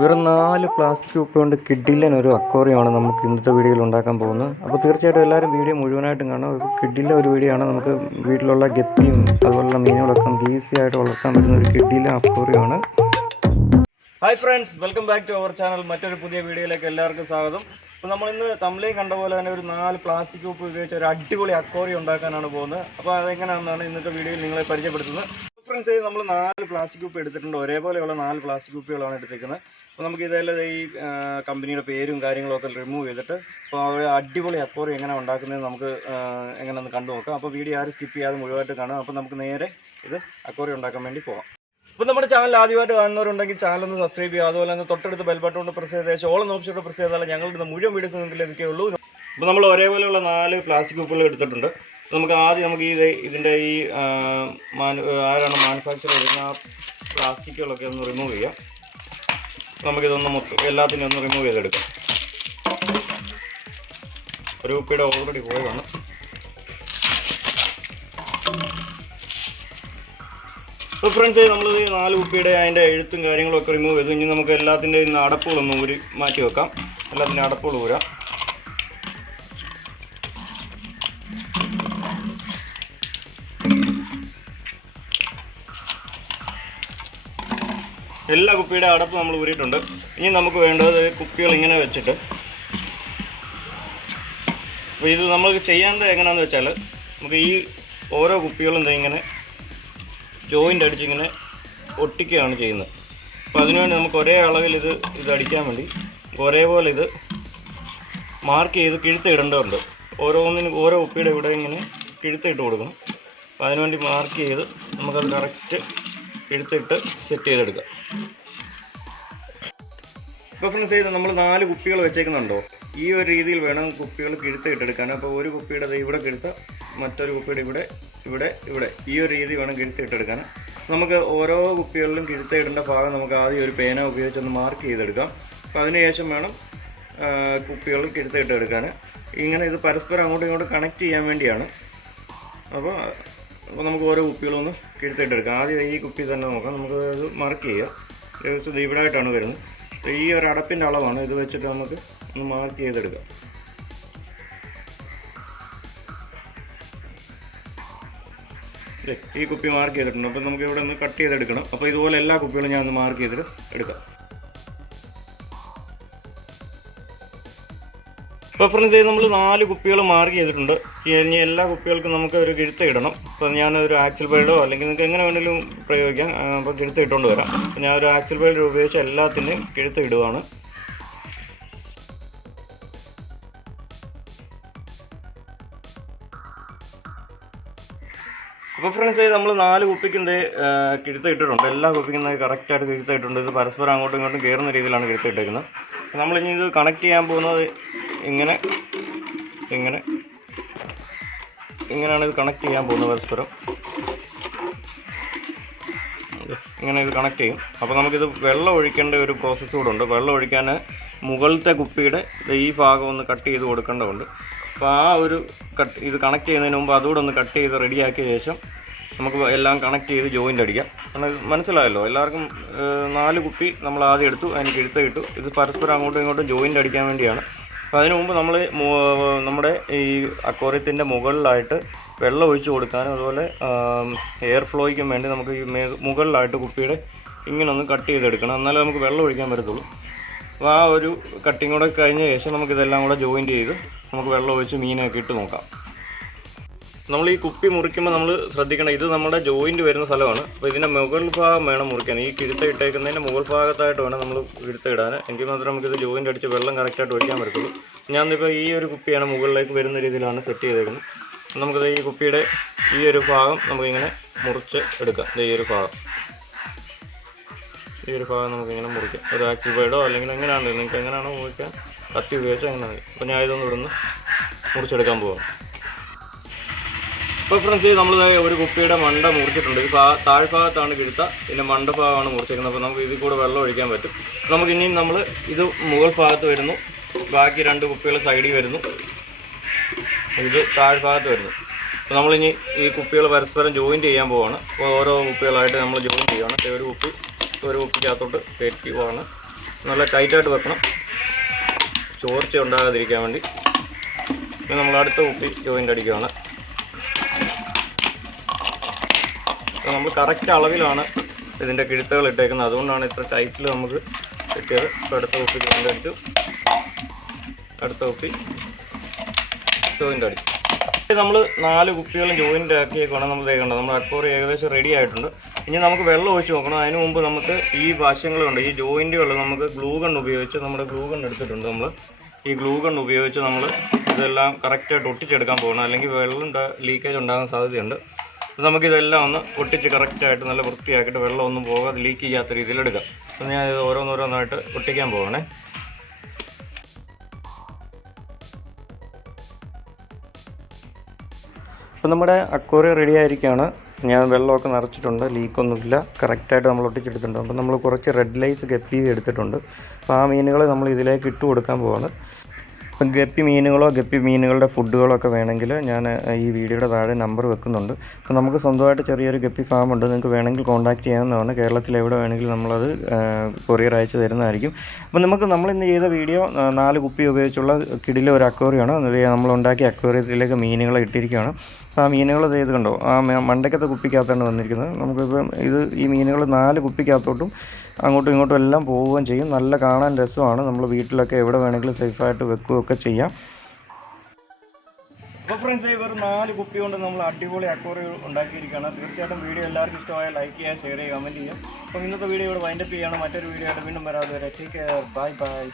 വെറും 4 പ്ലാസ്റ്റിക് കുപ്പി കൊണ്ട് കിഡിലൻ ഒരു അക്വേറിയമാണ് നമുക്ക് ഇന്നത്തെ വീഡിയോയിൽ ഉണ്ടാക്കാൻ പോകുന്നത്. അപ്പോൾ തീർച്ചയായിട്ടും എല്ലാവരും വീഡിയോ മുഴുവനായിട്ടും കാണാം. ഒരു കിഡിലെ ഒരു വീഡിയോ ആണ്. നമുക്ക് വീട്ടിലുള്ള ഗപ്പിയും അതുപോലുള്ള മീനുകളൊക്കെ നമുക്ക് ഈസി ആയിട്ട് വളർത്താൻ പറ്റുന്ന ഒരു കിഡിലെ അക്വേറിയമാണ്. Hi friends, welcome back to our channel. മറ്റൊരു പുതിയ വീഡിയോയിലേക്ക് എല്ലാവർക്കും സ്വാഗതം. അപ്പോൾ നമ്മളിന്ന് തമിഴിൽ കണ്ട പോലെ തന്നെ ഒരു 4 പ്ലാസ്റ്റിക് കുപ്പി ഉപയോഗിച്ച് ഒരു അടിപൊളി അക്വേറിയം ഉണ്ടാക്കാനാണ് പോകുന്നത്. അപ്പോൾ അതെങ്ങനെയാണെന്നാണ് ഇന്നത്തെ വീഡിയോയിൽ നിങ്ങളെ പരിചയപ്പെടുത്തുന്നത്. ഫ്രണ്ട്സ്, നമ്മൾ 4 പ്ലാസ്റ്റിക് കുപ്പി എടുത്തിട്ടുണ്ട്. ഒരേപോലെയുള്ള 4 പ്ലാസ്റ്റിക് കുപ്പികളാണ് എടുത്തിരിക്കുന്നത്. അപ്പോൾ നമുക്ക് ഇതെല്ലാം ഈ കമ്പനിയുടെ പേരും കാര്യങ്ങളൊക്കെ റിമൂവ് ചെയ്തിട്ട് അപ്പോൾ അവർ അടിപൊളി അക്വേറിയം എങ്ങനെ ഉണ്ടാക്കുന്നത് നമുക്ക് എങ്ങനെയൊന്ന് കണ്ടു നോക്കാം. അപ്പോൾ വീഡിയോ ആരും സ്കിപ്പ് ചെയ്യാതെ മുഴുവനായിട്ട് കാണാം. അപ്പോൾ നമുക്ക് നേരെ ഇത് അക്വേറിയം ഉണ്ടാക്കാൻ വേണ്ടി പോകാം. അപ്പോൾ നമ്മുടെ ചാനൽ ആദ്യമായിട്ട് കാണുന്നവരുണ്ടെങ്കിൽ ചാനൽ ഒന്ന് സബ്സ്ക്രൈബ് ചെയ്യുക. അതുപോലെ തന്നെ തൊട്ടടുത്ത് ബെൽ ബട്ടൺ കൊണ്ട് പ്രസ് ചെയ്ത ശേഷം ഓൾ ഓപ്ഷൻ പ്രസ് ചെയ്താൽ ഞങ്ങളുടെ മുഴുവൻ വീഡിയോസ് നിങ്ങൾക്ക് ലഭിക്കുകയുള്ളൂ. അപ്പോൾ നമ്മൾ ഒരേപോലെയുള്ള 4 പ്ലാസ്റ്റിക് കുപ്പികൾ എടുത്തിട്ടുണ്ട്. നമുക്ക് ആദ്യം ഇതിൻ്റെ ഈ ആരാണ് മാനുഫാക്ചർ ചെയ്യുന്ന ആ പ്ലാസ്റ്റിക്കുകളൊക്കെ ഒന്ന് റിമൂവ് ചെയ്യാം. നമുക്കിതൊന്ന് എല്ലാത്തിനും ഒന്ന് റിമൂവ് ചെയ്തെടുക്കാം. ഒരു കുപ്പിയുടെ ഓൾറെഡി പോയതാണ്. അപ്പോൾ ഫ്രണ്ട്സ്, നമ്മൾ 4 കുപ്പിയുടെ അതിൻ്റെ എഴുത്തും കാര്യങ്ങളൊക്കെ റിമൂവ് ചെയ്തു. ഇനി നമുക്ക് എല്ലാത്തിൻ്റെ ഇന്ന് അടപ്പുകളൊന്നും ഊരി മാറ്റി വെക്കാം. എല്ലാത്തിൻ്റെ അടപ്പുകൾ ഊരാം. എല്ലാ കുപ്പിയുടെ അടപ്പ് നമ്മൾ ഊരിയിട്ടുണ്ട്. ഇനി നമുക്ക് വേണ്ടത് കുപ്പികൾ ഇങ്ങനെ വെച്ചിട്ട്, അപ്പോൾ ഇത് നമ്മൾ ചെയ്യേണ്ടത് എങ്ങനെയാണെന്ന് വെച്ചാൽ, നമുക്ക് ഈ ഓരോ കുപ്പികളും ഇങ്ങനെ ജോയിൻ്റ് അടിച്ചിങ്ങനെ ഒട്ടിക്കുകയാണ് ചെയ്യുന്നത്. അപ്പോൾ അതിനുവേണ്ടി നമുക്ക് ഒരേ അളവിൽ ഇത് അടിക്കാൻ വേണ്ടി ഒരേപോലെ ഇത് മാർക്ക് ചെയ്ത് കിഴുത്തിടേണ്ടതുണ്ട്. ഓരോ കുപ്പിയുടെ ഇവിടെ ഇങ്ങനെ കിഴുത്തിട്ട് കൊടുക്കണം. അപ്പോൾ അതിനുവേണ്ടി മാർക്ക് ചെയ്ത് നമുക്കത് കറക്റ്റ് എടുത്തിട്ട് സെറ്റ് ചെയ്തെടുക്കാം. ഇപ്പോൾ ഫ്രണ്ട്സ്, നമ്മൾ 4 കുപ്പികൾ വെച്ചേക്കുന്നുണ്ടോ, ഈ ഒരു രീതിയിൽ വേണം കുപ്പികൾ കിഴുത്തിട്ടെടുക്കാൻ. അപ്പോൾ ഒരു കുപ്പിയുടെ ഇവിടെ കിഴുത്ത, മറ്റൊരു കുപ്പിയുടെ ഇവിടെ ഈ ഒരു രീതി വേണം കിഴുത്തിട്ടെടുക്കാൻ. നമുക്ക് ഓരോ കുപ്പികളിലും കിഴുത്തിടേണ്ട ഭാഗം നമുക്ക് ആദ്യം ഒരു പേന ഉപയോഗിച്ചൊന്ന് മാർക്ക് ചെയ്തെടുക്കാം. അപ്പോൾ അതിനുശേഷം വേണം കുപ്പികൾ കിഴുത്തിട്ടെടുക്കാൻ. ഇങ്ങനെ ഇത് പരസ്പരം അങ്ങോട്ടും ഇങ്ങോട്ടും കണക്ട് ചെയ്യാൻ വേണ്ടിയാണ്. അപ്പോൾ നമുക്ക് ഓരോ കുപ്പികളൊന്ന് കിഴുത്തിട്ടെടുക്കാം. ആദ്യം ഈ കുപ്പി തന്നെ നോക്കാം. നമുക്ക് അത് മാർക്ക് ചെയ്യാം. ഇത് ഇവിടെ ആയിട്ടാണ് വരുന്നത്. ഈ ഒരു അടപ്പിൻ്റെ അളവാണ്. ഇത് വെച്ചിട്ട് നമുക്ക് ഒന്ന് മാർക്ക് ചെയ്തെടുക്കാം. ഈ കുപ്പി മാർക്ക് ചെയ്തിട്ടുണ്ട്. അപ്പോൾ നമുക്ക് ഇവിടെ ഒന്ന് കട്ട് ചെയ്തെടുക്കണം. അപ്പോൾ ഇതുപോലെ എല്ലാ കുപ്പികളും ഞാൻ ഒന്ന് മാർക്ക് ചെയ്തിട്ട് എടുക്കാം. അപ്പോൾ ഫ്രണ്ട്സ്, നമ്മൾ 4 കുപ്പികൾ മാർക്ക് ചെയ്തിട്ടുണ്ട്. ഇനി എല്ലാ കുപ്പികൾക്കും നമുക്ക് ഒരു കിഴുത്ത ഇടണം. അപ്പോൾ ഞാനൊരു ആക്സിൽ ബ്ലേഡോ അല്ലെങ്കിൽ നിങ്ങൾക്ക് എങ്ങനെ വേണമെങ്കിലും പ്രയോഗിക്കാം. അപ്പോൾ കിഴുത്ത ഇട്ടുകൊണ്ട് വരാം. അപ്പോൾ ഞാൻ ഒരു ആക്സിൽ ബ്ലേഡ് ഉപയോഗിച്ച് എല്ലാത്തിൻ്റെയും കിഴുത്ത ഇടുകയാണ്. അപ്പോൾ ഫ്രണ്ട്സ്, നമ്മൾ 4 കുപ്പിക്കിൻ്റെ കിഴുത്ത ഇട്ടിട്ടുണ്ട്. എല്ലാ കുപ്പിക്കും കറക്റ്റായിട്ട് കിഴുത്ത ഇട്ടിട്ടുണ്ട്. ഇത് പരസ്പരം അങ്ങോട്ടും ഇങ്ങോട്ടും കയറുന്ന രീതിയിലാണ് കിഴുത്ത ഇട്ടേക്കുന്നത്. നമ്മളിനി ഇത് കണക്ട് ചെയ്യാൻ പോകുന്നത് ഇങ്ങനെയാണ് ഇത് കണക്ട് ചെയ്യാൻ പോകുന്നത്. പരസ്പരം ഇങ്ങനെ ഇത് കണക്ട് ചെയ്യും. അപ്പോൾ നമുക്കിത് വെള്ളം ഒഴിക്കേണ്ട ഒരു പ്രോസസ്സ് കൂടെ ഉണ്ട്. വെള്ളം ഒഴിക്കാൻ മുകളിലത്തെ കുപ്പിയുടെ ഈ ഭാഗം ഒന്ന് കട്ട് ചെയ്ത് കൊടുക്കേണ്ടതുണ്ട്. അപ്പോൾ ആ ഒരു ഇത് കണക്ട് ചെയ്യുന്നതിന് മുമ്പ് അതുകൂടെ ഒന്ന് കട്ട് ചെയ്ത് റെഡിയാക്കിയ ശേഷം നമുക്ക് എല്ലാം കണക്ട് ചെയ്ത് ജോയിൻ്റ് അടിക്കാം. മനസ്സിലായല്ലോ എല്ലാവർക്കും. 4 കുപ്പി നമ്മൾ ആദ്യം എടുത്തു, അതിന് കിഴുത്ത ഇട്ടു. ഇത് പരസ്പരം അങ്ങോട്ടും ഇങ്ങോട്ടും ജോയിൻ്റ് അടിക്കാൻ വേണ്ടിയാണ്. അപ്പോൾ അതിന് മുമ്പ് നമ്മൾ നമ്മുടെ ഈ അക്വേറിയത്തിൻ്റെ മുകളിലായിട്ട് വെള്ളം ഒഴിച്ച് കൊടുക്കാനും അതുപോലെ എയർ ഫ്ലോയ്ക്കും വേണ്ടി നമുക്ക് ഈ മുകളിലായിട്ട് കുപ്പിയുടെ ഇങ്ങനെ ഒന്ന് കട്ട് ചെയ്തെടുക്കണം. എന്നാലേ നമുക്ക് വെള്ളം ഒഴിക്കാൻ പറ്റത്തുള്ളൂ. അപ്പോൾ ആ ഒരു കട്ടിങ് കൂടെ കഴിഞ്ഞ ശേഷം നമുക്കിതെല്ലാം കൂടെ ജോയിൻ്റ് ചെയ്ത് നമുക്ക് വെള്ളം ഒഴിച്ച് മീനൊക്കെ ഇട്ട് നോക്കാം. നമ്മൾ ഈ കുപ്പി മുറിക്കുമ്പോൾ നമ്മൾ ശ്രദ്ധിക്കണം, ഇത് നമ്മുടെ ജോയിൻറ്റ് വരുന്ന സ്ഥലമാണ്. അപ്പോൾ ഇതിൻ്റെ മുകൾ ഭാഗം വേണം മുറിക്കാൻ. ഈ കിഴുത്ത ഇട്ടേക്കുന്നതിൻ്റെ മുകൾ ഭാഗത്തായിട്ട് വേണം നമ്മൾ കിഴുത്ത ഇടാൻ. എങ്കിൽ മാത്രമേ നമുക്കിത് ജോയിൻ്റ് അടിച്ച് വെള്ളം കറക്റ്റായിട്ട് ഒഴിക്കാൻ പറ്റത്തുള്ളൂ. ഞാനിപ്പോൾ ഈ ഒരു കുപ്പിയാണ് മുകളിലേക്ക് വരുന്ന രീതിയിലാണ് സെറ്റ് ചെയ്തേക്കുന്നത്. നമുക്കത് ഈ കുപ്പിയുടെ ഈ ഒരു ഭാഗം നമുക്കിങ്ങനെ മുറിച്ച് എടുക്കാം. ഈ ഒരു ഭാഗം നമുക്കിങ്ങനെ മുറിക്കാം. ഒരു ആക്സിൽ ബ്ലേഡോ അല്ലെങ്കിൽ എങ്ങനെയാണ് നിങ്ങൾക്ക് എങ്ങനെയാണോ മുറിക്കാൻ, കത്തി ഉപയോഗിച്ചോ അങ്ങനെ മതി. അപ്പോൾ ഞാൻ ഇതൊന്നും ഇവിടുന്ന് മുറിച്ചെടുക്കാൻ പോകാം. ഇപ്പോൾ ഫ്രണ്ട്സ്, നമ്മൾ ഒരു കുപ്പിയുടെ മണ്ട മുറിച്ചിട്ടുണ്ട്. ഇത് താഴ്ഭാഗത്താണ് കിഴുത്ത, പിന്നെ മണ്ട ഭാഗമാണ് മുറിച്ചിരിക്കുന്നത്. അപ്പോൾ നമുക്ക് ഇതിൽ കൂടെ വെള്ളം ഒഴിക്കാൻ പറ്റും. നമുക്കിനി ഇത് മുകൾ ഭാഗത്ത് വരുന്നു, ബാക്കി 2 കുപ്പികൾ സൈഡിൽ വരുന്നു, ഇത് താഴ്ഭാഗത്ത് വരുന്നു. അപ്പോൾ നമ്മളിനി ഈ കുപ്പികൾ പരസ്പരം ജോയിൻറ്റ് ചെയ്യാൻ പോവുകയാണ്. അപ്പോൾ ഓരോ കുപ്പികളായിട്ട് നമ്മൾ ജോയിൻ ചെയ്യുകയാണ്. ഒരു കുപ്പിക്കകത്തോട്ട് കയറ്റുകയാണ്. നല്ല ടൈറ്റായിട്ട് വെക്കണം, ചോർച്ച ഉണ്ടാകാതിരിക്കാൻ വേണ്ടി. പിന്നെ നമ്മൾ അടുത്ത കുപ്പി ജോയിൻ്റ് അടിക്കുകയാണ്. നമ്മൾ കറക്റ്റ് അളവിലാണ് ഇതിൻ്റെ കിഴുത്തുകൾ ഇട്ടേക്കുന്നത്, അതുകൊണ്ടാണ് ഇത്ര ടൈറ്റിൽ നമുക്ക് കിട്ടിയത്. ഇപ്പോൾ അടുത്ത കുപ്പി ജോയിൻ്റ് അടിച്ചു, അടുത്ത കുപ്പി ജോയിൻ്റ് അടിച്ചു. നമ്മൾ 4 കുപ്പികളും ജോയിൻ്റ് ആക്കിയേക്കാണ് നമ്മൾ തേക്കേണ്ടത്. നമ്മൾ അക്വേറിയം ഏകദേശം റെഡി ആയിട്ടുണ്ട്. ഇനി നമുക്ക് വെള്ളം ഒഴിച്ച് നോക്കണം. അതിന് മുമ്പ് നമുക്ക് ഈ വശങ്ങളുണ്ട്, ഈ ജോയിൻറ്റുകൾ നമുക്ക് ഗ്ലൂ ഗൺ ഉപയോഗിച്ച്, നമ്മുടെ ഗ്ലൂ ഗൺ എടുത്തിട്ടുണ്ട് നമ്മൾ. ഈ ഗ്ലൂ ഗൺ ഉപയോഗിച്ച് നമ്മൾ ഇതെല്ലാം കറക്റ്റായിട്ട് ഒട്ടിച്ചെടുക്കാൻ പോകണം, അല്ലെങ്കിൽ വെള്ളം ലീക്കേജ് ഉണ്ടാകാൻ സാധ്യതയുണ്ട്. നമുക്കിതെല്ലാം ഒന്ന് ഒട്ടിച്ച് കറക്റ്റായിട്ട് നല്ല വൃത്തിയാക്കിയിട്ട് വെള്ളം ഒന്നും പോകാതെ ലീക്ക് ചെയ്യാത്ത രീതിയിൽ എടുക്കാം. അപ്പോൾ ഞാൻ ഇത് ഓരോന്നോരോന്നായിട്ട് ഒട്ടിക്കാൻ പോകണേ. അപ്പോൾ നമ്മുടെ അക്വേറിയം റെഡി ആയിരിക്കുകയാണ്. ഞാൻ വെള്ളമൊക്കെ നിറച്ചിട്ടുണ്ട്, ലീക്കൊന്നുമില്ല, കറക്റ്റായിട്ട് നമ്മൾ ഒട്ടിച്ചെടുത്തിട്ടുണ്ട്. അപ്പോൾ നമ്മൾ കുറച്ച് റെഡ് ലൈസ് ഗപ്പി എടുത്തിട്ടുണ്ട്. അപ്പോൾ ആ മീനുകൾ നമ്മൾ ഇതിലേക്ക് ഇട്ട് കൊടുക്കാൻ പോവാണ്. അപ്പം ഗപ്പി മീനുകളുടെ ഫുഡുകളോ ഒക്കെ വേണമെങ്കിൽ ഞാൻ ഈ വീഡിയോയുടെ താഴെ നമ്പർ വെക്കുന്നുണ്ട്. അപ്പോൾ നമുക്ക് സ്വന്തമായിട്ട് ചെറിയൊരു ഗപ്പി ഫാം ഉണ്ട്, നിങ്ങൾക്ക് വേണമെങ്കിൽ കോൺടാക്ട് ചെയ്യാവുന്നതാണ്. കേരളത്തിൽ എവിടെ വേണമെങ്കിലും നമ്മളത് കൊറിയർ അയച്ച് തരുന്നതായിരിക്കും. അപ്പോൾ നമ്മളിന്ന് ചെയ്ത വീഡിയോ 4 കുപ്പി ഉപയോഗിച്ചുള്ള കിടിലെ ഒരു അക്വേറിയമാണ്. നമ്മളുണ്ടാക്കിയ അക്വേറിയത്തിലേക്ക് മീനുകളെ ഇട്ടിരിക്കുകയാണ്. അപ്പോൾ ആ മീനുകൾ ചെയ്ത് കണ്ടോ, ആ മണ്ടയ്ക്കത്തെ കുപ്പിക്കകത്താണ് വന്നിരിക്കുന്നത്. നമുക്കിപ്പം ഈ മീനുകൾ 4 കുപ്പിക്കകത്തോട്ടും അങ്ങോട്ടും ഇങ്ങോട്ടും എല്ലാം പോവുകയും ചെയ്യും. നല്ല കാണാൻ രസമാണ്. നമ്മൾ വീട്ടിലൊക്കെ എവിടെ വേണമെങ്കിലും സേഫായിട്ട് വെക്കുകയൊക്കെ ചെയ്യാം. അപ്പോൾ ഫ്രണ്ട്സ്, ഇവർ 4 കുപ്പി കൊണ്ട് നമ്മൾ അടിപൊളി അക്വേറിയം ഉണ്ടാക്കിയിരിക്കുകയാണ്. തീർച്ചയായിട്ടും വീഡിയോ എല്ലാവർക്കും ഇഷ്ടമായ ലൈക്ക് ചെയ്യുക, ഷെയർ ചെയ്യുക, കമൻറ്റ് ചെയ്യുക. അപ്പോൾ ഇന്നത്തെ വീഡിയോ ഇവിടെ വൈൻഡപ്പ് ചെയ്യുകയാണ്. മറ്റൊരു വീഡിയോ ആയിട്ട് വീണ്ടും വരാതെ വരെ. Take care, bye bye.